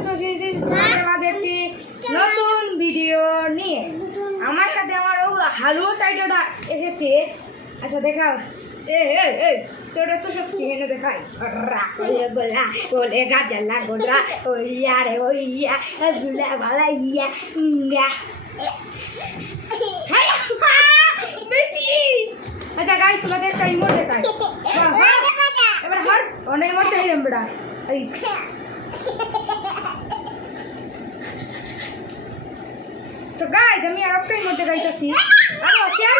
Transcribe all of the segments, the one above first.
আছো তোমাদের মাঝে একটি নতুন ভিডিও নিয়ে। আমার সাথে আমার হালুয়া টাইটাটা এসেছে। আচ্ছা দেখাও, তোরা তো সব চিকেনে দেখাই গোলা গোলে গাজালা গোলা ওইয়া রে ওইয়া গুলা ভালা ইয়া আচ্ছা গাইস তোমাদের একটা ইমোট দেখাই। এবার হর অনেক ইমোট দেখাই আমরা। So guys, আমি আর একটা ইমোট দেখাইতাছি। আরো শেয়ার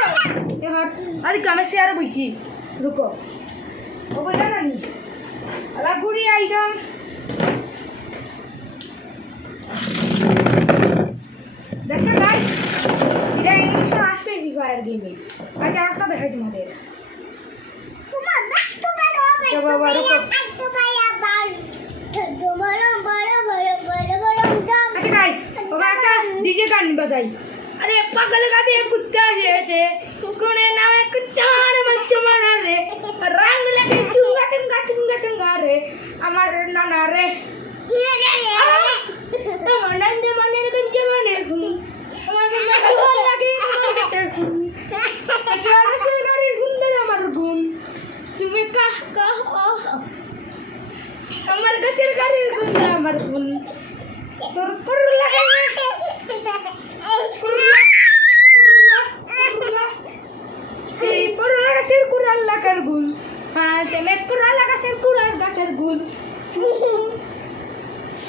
এবার আরে কামে শেয়ার বইছি। রুকো ও বলা নানি আলা ঘুরি আইগাম। দেখো গাইস, এটা অ্যানিমেশন আসবে ফ্রি ফায়ার গেমে। আচ্ছা আরেকটা দেখাই তোমাদের। তোমার ব্যস্ত বাবা বাবা রুকো अच्छा गाइस ওখানে একটা ডিজে গান বাজাই। अरे पागल गाते कुत्ता जेते कोने नामे कुचार बच्चा मारा रे रंग लगे चुंगा चुंगा चुंगा चुंगा रे আমার নানা রে আমার নন্দে মনে গঞ্জে মনে ঘুম আমার ভালো লাগে দেখতে ঘুম এটা সরকারের হুন্দার আমার ঘুম তুমি কাহ কাহ আমার গাছের গাড়ির গুন্ডা আমার গুণ তোর করু লাগে এই পরলা গাছের কুড়াল লাগার গুণ। হ্যাঁ তেমে কুড়াল গাছের কুড়াল গাছের গুণ।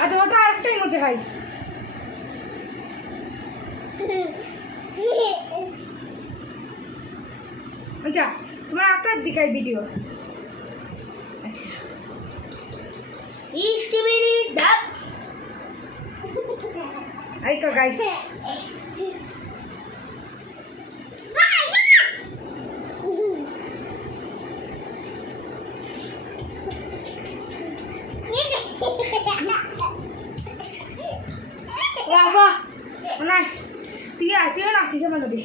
আচ্ছা ওটা আরেকটাই মধ্যে হয়। আচ্ছা তোমার আপনার দিকে ভিডিও। আচ্ছা ইস্টিবিরি দাপ আইকা গাইস বাবা না তুই নাচিস মানে দে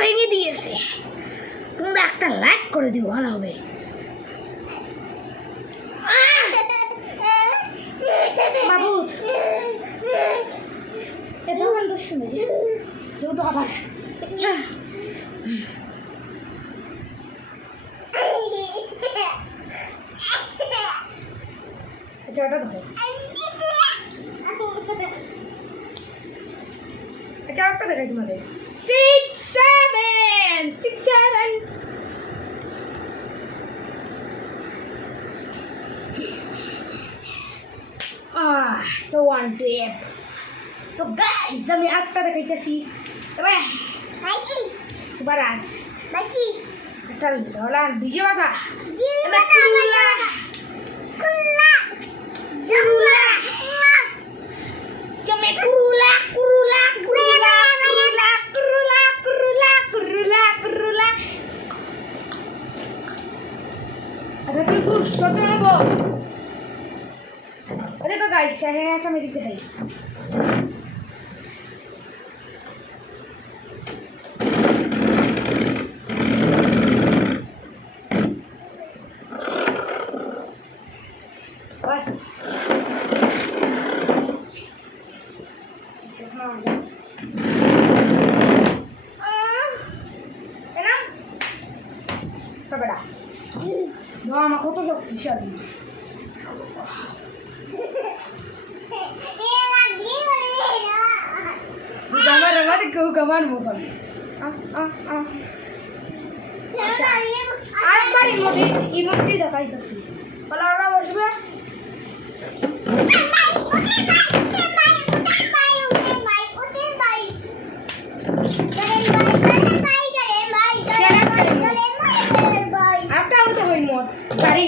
ভেঙে দিয়েছে। তোমরা একটা লাইক করে দিও, ভালো হবে। বাবু এটা বন্ধ শুনে দুটো আবার আচ্ছা ওটা দেখো। আচ্ছা ওটা দেখাই তোমাদের 6 7 6 7 তো 1 2 সো গাইস আমি একটা দেখাইতেছি। তবে মাইচি সুপারাস মাইচি একটা ডলা ডিজে বাজা কুলা কুলা জুলা জমে কুলা কুলা কুলা কুলা কুলা কুলা কুলা কুলা। আচ্ছা তুই খুব সত্য নেব। দেখো গাইস এখানে একটা ম্যাজিক দেখাই। বাস আমার কত শক্তিশালী। কেউ কামার মোবাইল আরেকবার ইমোটি দেখাইতেছি। ওরা ওরা বসবে আরেকটা হতে হই মোট গাড়ি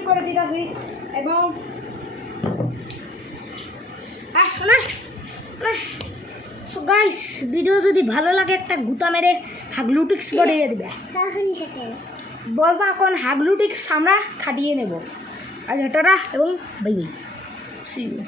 রিসিভ করে দিতেছি এবং সো গাইস ভিডিও যদি ভালো লাগে একটা গুতা মেরে হাগলুটিক্স বড়িয়ে দিবে বলবো এখন হাগলুটিক্স আমরা খাটিয়ে নেব আচ্ছা টাটা এবং বাই বাই সি ইউ